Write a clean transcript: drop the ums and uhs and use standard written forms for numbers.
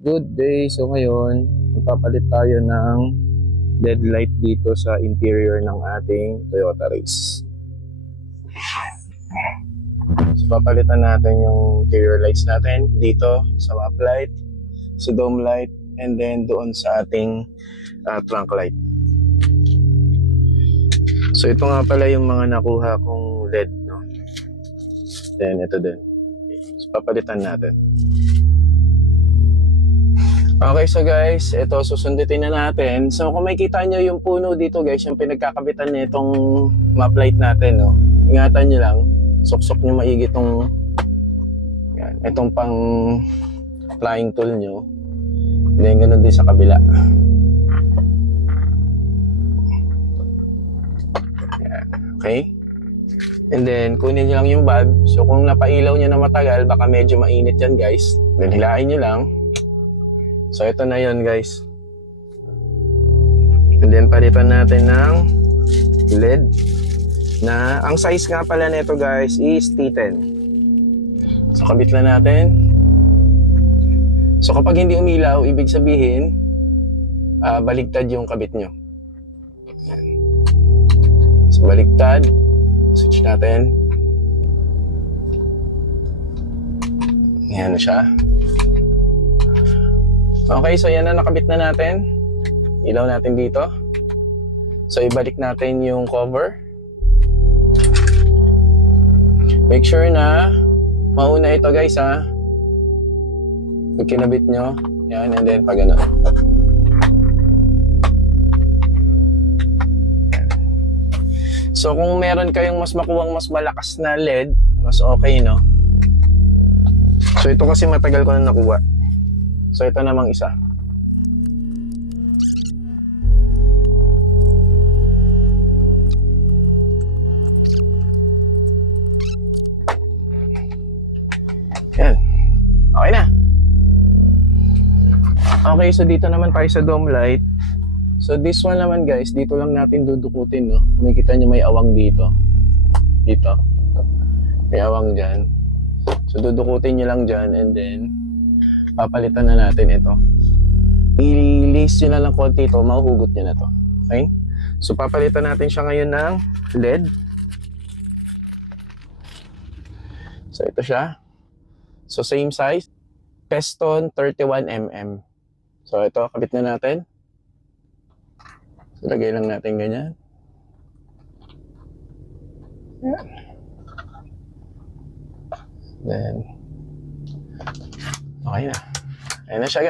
Good day. So ngayon, magpapalit tayo ng LED light dito sa interior ng ating Toyota Race. So papalitan natin yung interior lights natin dito sa map light, sa dome light, and then doon sa ating trunk light. So ito nga pala yung mga nakuha kong LED, no? Then ito din. So papalitan natin. Okay, so guys, ito susundutin na natin. So kung makikita nyo yung puno dito guys, yung pinagkakabitan na itong map light natin, no? Ingatan nyo lang, suksok nyo maigi itong pang flying tool nyo. And then ganun din sa kabila. Yan, okay? And then kunin nyo lang yung bulb. So kung napailaw nyo na matagal, baka medyo mainit yan guys. Then hilain nyo lang. So ito na yon guys. And then palitan natin ng LED na ang size nga pala nito guys is T10. So kabit na natin. So kapag hindi umilaw, ibig sabihin baligtad yung kabit nyo. So baligtad. Switch natin. Yan na siya. Okay, so yan na, nakabit na natin. Ilaw natin dito. So ibalik natin yung cover. Make sure na mauna ito guys ha. Pag kinabit nyo, yan, and then pag ano. So kung meron kayong mas makuwang mas malakas na LED, mas okay, no? So ito kasi matagal ko na nakuha. So ito namang isa. Yan. Okay na. Okay, so dito naman tayo sa dome light. So this one naman guys, dito lang natin dudukutin, no? Makikita nyo may awang dito. Dito. May awang dyan. So dudukutin nyo lang dyan and then papalitan na natin ito. I-lace nyo na lang konti ito, mahuhugot nyo na to. Okay? So papalitan natin siya ngayon ng LED. So ito siya. So same size. Piston 31mm. So ito, kabit na natin. So lagay lang natin ganyan. Yan. Then okay na. Ayan na siya guys.